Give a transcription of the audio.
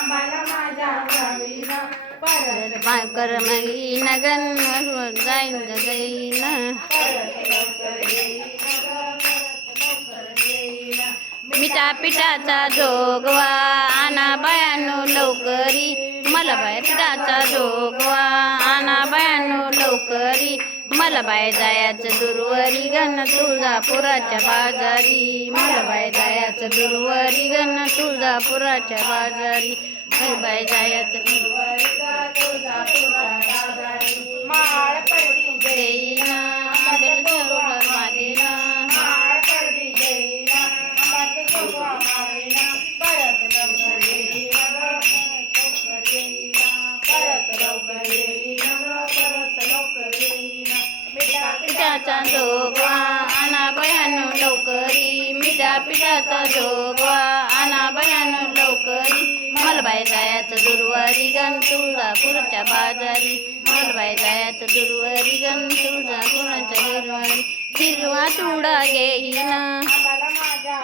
आंबाला माझ्या गावीना परत कर मगीन गण जाईन जाईन लवकर येईन ग, परत लवकर येईन. मिठा पिठाचा जोगवा आणा बायानो लवकरी मला बाय पिठाचा जोगवा आणा बायानो लवकरी मला बाय जायाचं दुर्वरी गण तुळजापुराच्या बाजारी मला बाय जायाचं दुर्वरी गण तुळजापुराच्या बाजारी मला बाय जायाचं दुर्वरी ग तुळजापुराच्या बाजारी माळ पडली देईना आंब्याचं सरोवर मागेना माळ पडली देईना आंबाचं जोगवा मागेना परत लवकर येईन ग, परत लवकर येईन. परत लवकर येईन ग, परत लवकर येईन. मिठा पिठाचा जोगवा आणा बयानो लवकरी मिठा पिठाचा जोगवा आणा बयानो लवकरी मलबाई जायाचं दुर्वारी गण तुळजापूरच्या बाजारी मलबाई जायाचं दुर्वारी गण तुळजापुराच्या दुर्वारी हिरवा चुडा घेईना आंबाला माझ्या